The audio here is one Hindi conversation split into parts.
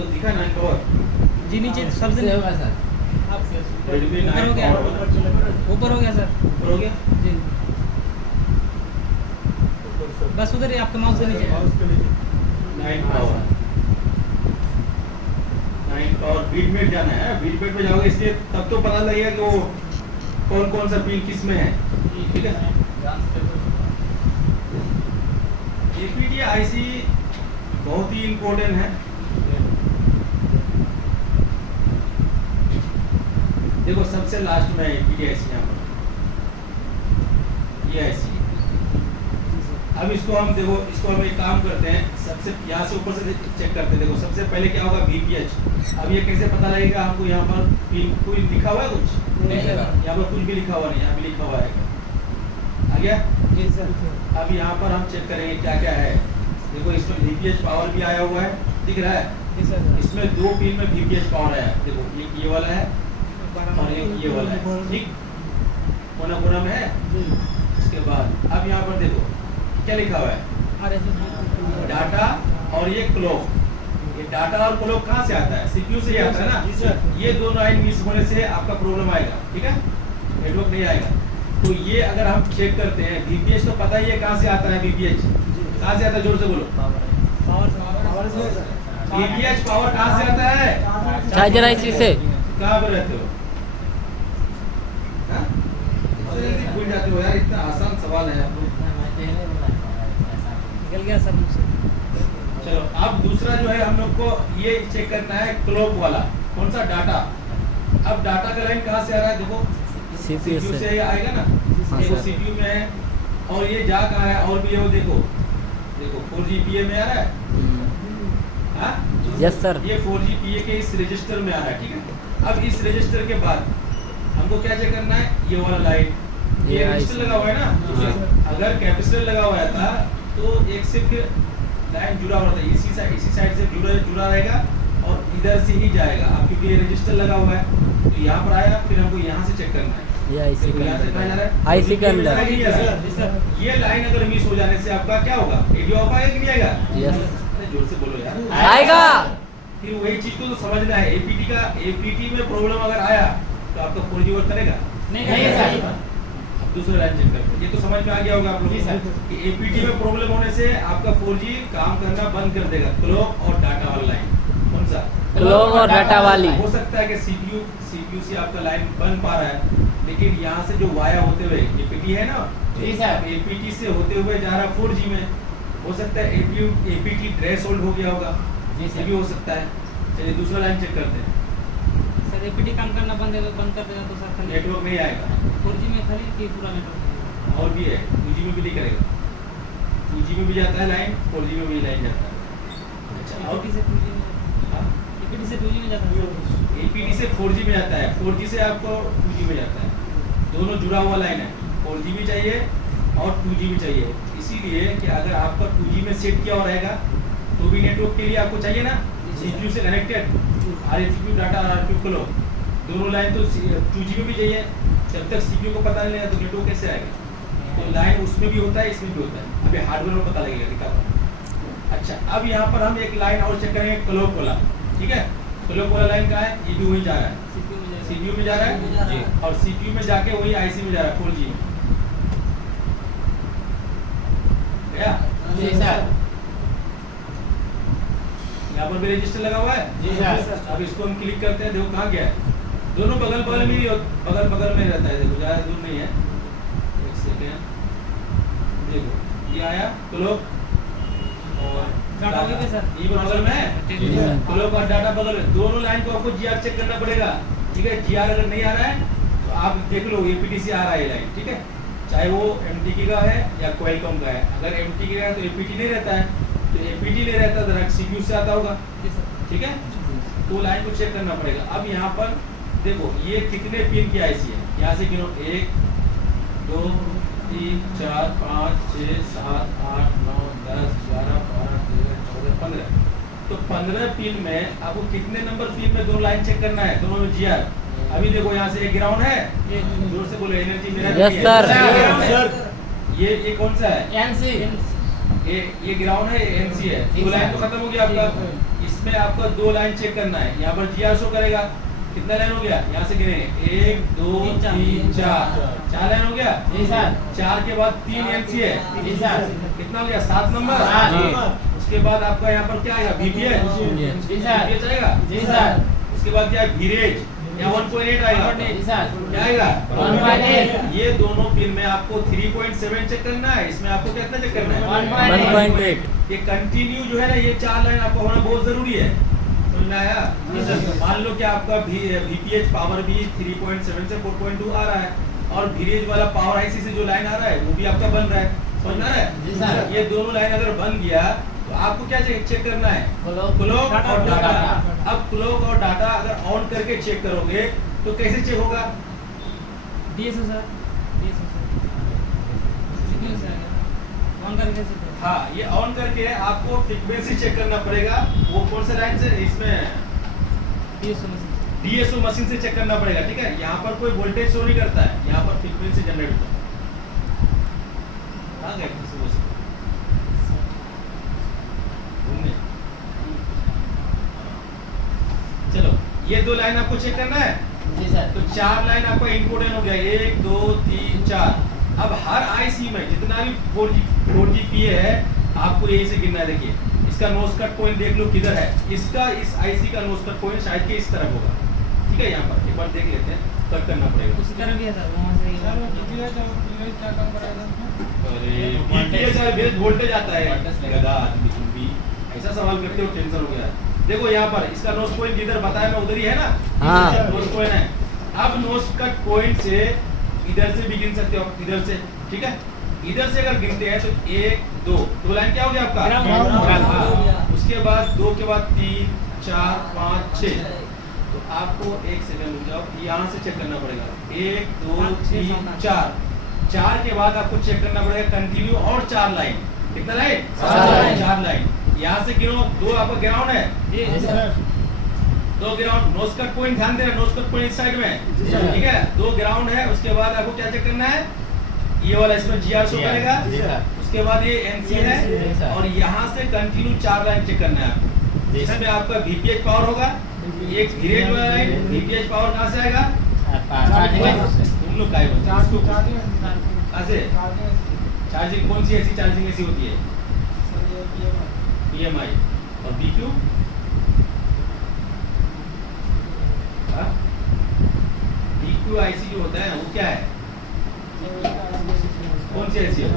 तो दिखा 9 पावर जी नीचे सबसे होगा सर। Redmi ऊपर 9 हो गया पावर ऊपर हो गया सर ऊपर हो गया जी बस उधर ही आपके माउस के नीचे है। 9 पावर बीटमेट जाना है बीटमेट में जाओगे इसलिए तब तो पता लगेगा कि वो कौन कौन सा पिन किस में है ठीक है एपीटी आईसी बहुत ही इम्पोर्टेंट है देखो सबसे लास्ट में एपीटी आईसी यहाँ पर ये आईसी अब इसको हम देखो इसको हम एक काम करते हैं सबसे यहाँ से ऊपर से चेक करते हैं देखो सबसे पहले क्या होगा VPH अब ये कैसे पता लगेगा हमको यहाँ पर कोई लिखा हुआ है कुछ नहीं सर यहाँ पर कुछ भी लिखा हुआ नहीं यहाँ भी लिखा हुआ है आ गया जी सर अब यहाँ पर हम चेक करेंगे क्या क्या है देखो इसमें VPH पावर भी आया हुआ है दिख रहा है जी सर इसमें 2 पिन में VPH पावर आया है देखो एक ये वाला है और एक ये वाला है ठीक कोना कोना में है इसके बाद अब यहाँ पर देखो क्या लिखा हुआ है डाटा और ये क्लॉक ये डाटा और क्लॉक कहाँ से आता है सीपीयू से ही आता है ना ये दो लाइन मिस होने से आपका प्रॉब्लम आएगा ठीक है नेटवर्क नहीं आएगा तो ये अगर हम चेक करते हैं VPH तो पता ही है कहाँ से आता है VPH कहाँ से आता है जोर से बोलो VPH पावर कहाँ से आता है चार्जर आईसी से। कहाँ पर रहते हो हाँ? भूल जाते हो यार इतना आसान सवाल है आप लोग निकल गया सर मुझसे चलो अब दूसरा जो है हम लोग को ये चेक करना है क्लॉक वाला कौन सा डाटा अब डाटा का लाइन कहाँ से आ रहा है देखो CPU CPU से। से आएगा ना हाँ, ये वो सर। CPU में है और ये जा कहाँ है और भी है वो देखो देखो 4G PA में आ रहा है हाँ यस सर। ये 4G PA के इस रजिस्टर में आ रहा है ठीक है अब इस रजिस्टर के बाद हमको क्या चेक करना है ये वाला लाइन ये रजिस्टर लगा हुआ है ना अगर कैपेसिटर लगा हुआ था तो एक से फिर लाइन जुड़ा हुआ था इसी साइड से जुड़ा रहेगा और इधर से ही जाएगा अब क्योंकि ये रजिस्टर लगा हुआ है तो यहाँ पर आया फिर हमको यहाँ से चेक करना है ये आईसी देखो के यहाँ से कहाँ जा रहा है आईसी के अंदर। ये लाइन अगर मिस हो जाने से आपका क्या होगा एडियो ऑफ आएगा कि नहीं आएगा यस अरे जोर से बोलो यार आएगा। फिर वही चीज को तो समझना है एपीटी में प्रॉब्लम अगर आया तो आपका 4G वर्क करेगा नहीं अब दूसरा लाइन चेक करते हैं ये तो समझ में आ गया होगा आप लोग कि एपीटी में प्रॉब्लम होने से आपका 4G काम करना बंद कर देगा क्लॉक और डाटा वाला लाइन कौन सा क्लॉक और डाटा वाली। हो सकता है कि सीपीयू से आपका लाइन बन पा रहा है लेकिन यहाँ से जो वाया होते हुए एपीटी है ना जी सर। एपीटी से होते हुए जा रहा 4G में हो सकता है एपीटी ड्रेस होल्ड हो गया होगा जी सर। ये भी हो सकता है चलिए दूसरा लाइन चेक करते हैं सर एपीटी काम करना बंद कर देगा तो सर खाली नेटवर्क नहीं आएगा 4G में खाली कि पूरा नेटवर्क और भी है 2G में भी नहीं करेगा 2G में भी जाता है लाइन 4G में भी लाइन जाता है अच्छा और एपीटी से 2G में एपीटी से 2G में जाता है एपीटी से 4G में जाता है 4G से आपको 2G में जाता है दोनों जुड़ा हुआ लाइन है 4G भी चाहिए और 2G भी चाहिए इसीलिए कि अगर आपका 2G में सेट किया हुआ रहेगा तो भी नेटवर्क के लिए आपको चाहिए ना CPU से कनेक्टेड RFQ डाटा और RFQ क्लॉक दोनों लाइन तो 2G में भी चाहिए जब तक CPU को पता नहीं लगेगा तो नेटवर्क कैसे आएगा तो लाइन उसमें भी होता है इसमें भी होता है अभी हार्डवेयर में पता लगेगा दिखा अच्छा अब यहाँ पर हम एक लाइन और चेक करेंगे क्लॉक वाला ठीक है क्लॉक वाला लाइन कहाँ है ये भी वही जा रहा है CPU में जा रहा है और CPU में जाके वही IC में जा रहा है 4G में गया जी सर यहाँ पर भी रजिस्टर लगा हुआ है जी सर। अब इसको हम क्लिक करते हैं देखो कहाँ गया है दोनों बगल बगल में ही बगल में रहता है देखो ज़्यादा दूर नहीं है एक सेकेंड देखो ये आया क्लॉक और डाटा वहीं पे सर। ये भी बगल में है क्लॉक और डाटा बगल में दोनों लाइन को आपको GR चेक करना पड़ेगा ठीक है GR अगर नहीं आ रहा है तो आप देख लो APT से आ रहा है ये लाइन ठीक है चाहे वो MTK का है या Qualcomm का है अगर MTK का है तो APT नहीं रहता है तो APT नहीं रहता तो डायरेक्ट CPU से आता होगा ठीक है तो लाइन को चेक करना पड़ेगा अब यहाँ पर देखो ये कितने पिन की IC है यहाँ से गिनो 1 2 3 4 5 6 7 8 9 10 11 12 13 14 15 तो 15 पिन में आपको कितने नंबर पिन में दो लाइन चेक करना है दोनों में GR अभी देखो यहाँ से एक ग्राउंड है जोर से बोलो एनर्जी मेरा यस सर। ये कौन सा है एनसी ये ग्राउंड है NC है तो लाइन तो खत्म हो गया आपका इस इसमें आपका 2 लाइन चेक करना है। यहाँ पर जीआर शो करेगा। कितना लाइन हो गया? यहाँ से गिनेंगे 1 2 3 4 लाइन हो गया। जी सर। 4 के बाद 3 एमसी है। जी सर। कितना हो गया? 7 नंबर। उसके बाद आपका यहाँ पर क्या आएगा? बीपीएच। जी सर। बीपीएच आएगा। जी सर। उसके बाद क्या है? वीरेज या 1.8 आएगा। जी सर। क्या आएगा? 1.8। ये दोनों पिन में आपको 3.7 चेक करना है। इसमें आपको कितना चेक करना है? 1.8। ये कंटिन्यू जो है ना, ये 4 लाइन आपको होना बहुत जरूरी है। समझ में आया? मान लो कि आपका VPH पावर भी 3.7 से 4.2 आ रहा है और वीरेज वाला पावर आईसी से जो लाइन आ रहा है वो भी आपका बन रहा है। समझ में आ रहा जी है? सर। ये दोनों लाइन अगर बन गया तो आपको क्या चेक करना है? क्लॉक और डाटा। अब क्लॉक और डाटा अगर ऑन करके चेक करोगे तो कैसे चेक होगा? DSO sir, DSO sir, CPU से आएगा। ऑन करके से हाँ, ये ऑन करके आपको फ्रीक्वेंसी चेक करना पड़ेगा। वो कौन से लाइन से? इसमें DSO में से। DSO मशीन से चेक करना पड़ेगा। ठीक है, यहाँ पर कोई वोल्टेज शो नहीं करता है, यहाँ पर फ्रीक्वेंसी जनरेट होता है। कहाँ गए थे सुबह से? घूमने। चलो, ये 2 लाइन आपको चेक करना है। जी सर। तो 4 लाइन आपका इनपुट हो गया। 1 2 3 4। अब हर आईसी में जितना भी 4G PA है आपको यही से गिनना है। देखिए, इसका नोज कट पॉइंट देख लो किधर है। इसका इस आईसी का नोज कट पॉइंट शायद के इस तरफ होगा। ठीक है, यहाँ पर एक बार देख लेते हैं। कट करना पड़ेगा। उसी तरह भी है सर, वहाँ से अरे VPH और बेस वोल्टेज आता है। गधा आदमी तुम भी ऐसा सवाल करते हो, टेंशन हो गया है। देखो यहाँ पर इसका नोज पॉइंट जिधर बताया मैं उधर ही है ना। हाँ। नोज पॉइंट है। अब नोज कट पॉइंट से इधर से भी गिन सकते हो, इधर से। ठीक है, इधर से अगर गिनते हैं तो 1 2 लाइन क्या हो गया आपका? हाँ। उसके बाद 2 के बाद 3 4 5 6। तो आपको एक सेकंड रुक जाओ, यहाँ से चेक करना पड़ेगा। 1 2 3 4। 4 के बाद आपको चेक करना पड़ेगा कंटिन्यू और 4 लाइन। कितना लाइन? 4 लाइन। यहाँ से गिनो। 2 आपका ग्राउंड है। जी sir. 2 ground. Nose cut point ध्यान देना, नोज कट पॉइंट इस साइड में। ठीक है, 2 ग्राउंड है। उसके बाद आपको क्या चेक करना है? ये वाला इसमें जीआर शो करेगा। उसके बाद ये एनसी है और यहाँ से कंटिन्यू 4 लाइन चेक करना है आपको। इसमें आपका VPH पावर होगा। एक वीरेज वाला लाइन VPH पावर कहाँ से आएगा? तुम लोग काय बोलते हो? कहाँ से? चार्जिंग कौन सी ऐसी चार्जिंग ऐसी होती है? PMI और BQ? BQ IC जो होता है वो क्या है? कौन सी ऐसी है?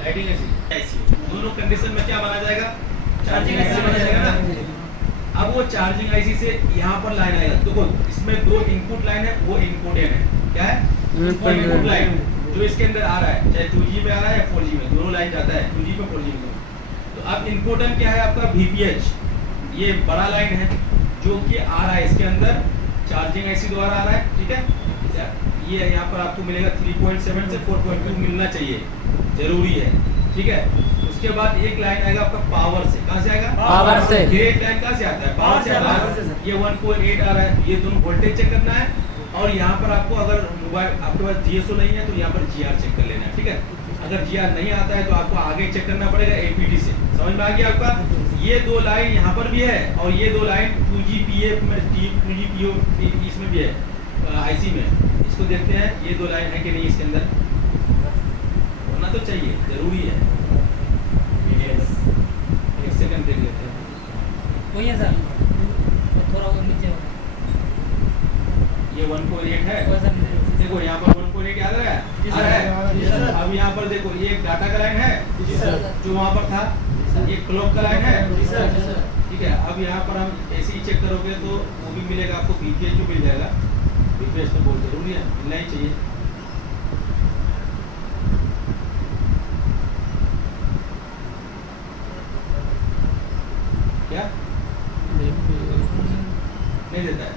लाइटिंग ऐसी। दोनों कंडीशन में क्या बना जाएगा? चार्जिंग ऐसी बना जाएगा ना। अब वो चार्जिंग आईसी से यहाँ पर लाइन आएगा। देखो, इसमें 2 इनपुट लाइन है, वो इनपुट है। क्या है? इनपुट लाइन जो इसके अंदर आ रहा है, चाहे 2G में आ रहा है या 4G में, दोनों लाइन जाता है 2G में 4G में। तो अब इनपुट क्या है आपका? VPH। ये बड़ा लाइन है जो कि आ रहा है इसके अंदर चार्जिंग आईसी द्वारा आ रहा है। ठीक है, ये यहाँ पर आपको मिलेगा 3.7 से 4.2 मिलना चाहिए, जरूरी है। ठीक है, उसके बाद एक लाइन आएगा आपका पावर से। कहाँ से आएगा? पावर से। ये एक लाइन कहाँ से आता है? पावर से आता है। ये 1.8 आ रहा है। ये दोनों वोल्टेज चेक करना है। और यहाँ पर आपको अगर मोबाइल आपके पास DSO नहीं है तो यहाँ पर GR चेक कर लेना है। ठीक है, अगर GR नहीं आता है तो आपको आगे चेक करना पड़ेगा APD से। समझ में आ गया आपका? ये 2 लाइन यहाँ पर भी है और ये 2 लाइन 2G PA में 2G PO इसमें भी है, IC में। इसको देखते हैं ये 2 लाइन है कि नहीं इसके अंदर। होना तो चाहिए, जरूरी है। एक सेकंड देख लेते हैं। वही है सर, वो थोड़ा वो नीचे होगा। ये 1.8 है। वैसा नहीं है। देखो यहाँ पर 1.8 याद आ रहा है? जी सर। अब यहाँ पर देखो, ये एक डाटा का लाइन है जो वहाँ पर था। ये क्लॉक का लाइन है। ठीक है, अब यहाँ पर हम ऐसे ही चेक करोगे तो वो भी मिलेगा आपको। VPH भी मिल जाएगा। VPH तो बहुत जरूरी है, मिलना ही चाहिए। क्या नहीं देता है?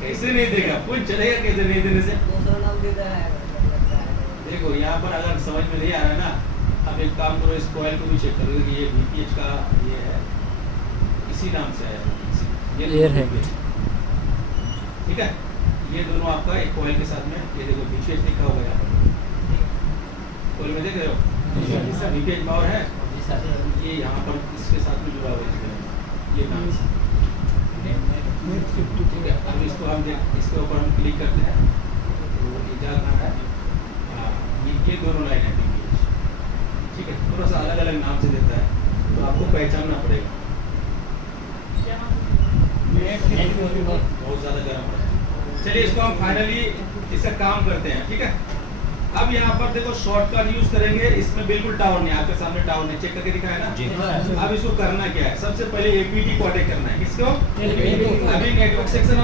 कैसे नहीं देगा? कोई चलेगा कैसे नहीं देने से? देखो यहाँ पर अगर समझ में नहीं आ रहा ना, अब एक काम करो, इस कॉइल को भी चेक करो कि ये VPH का ये है, इसी नाम से आया है। ये है। ठीक है, ये दोनों आपका एक कॉइल के साथ में, ये देखो VPH लिखा होगा यहाँ पर। कॉइल में देख रहे हो? VPH पावर है। सर ये यहाँ पर इसके साथ में जुड़ा हुआ है, ये नाम से, ठीक है। अब इसको हम इसके ऊपर हम क्लिक करते हैं तो ये जा रहा है, हाँ, ये दोनों लाइन है DPH, ठीक है। थोड़ा सा अलग अलग नाम से देता है तो आपको पहचानना पड़ेगा। बहुत ज़्यादा गर्म हो रहा है। चलिए इसको हम फाइनली इसका काम करते हैं, ठीक है। अब यहाँ पर देखो शॉर्टकट यूज करेंगे, इसमें बिल्कुल टावर नहीं, आपके सामने टावर नहीं, चेक करके दिखाया ना जी। अब इसको करना क्या है, सबसे पहले APT को अटैक करना है, किसको, APT। अभी नेटवर्क सेक्शन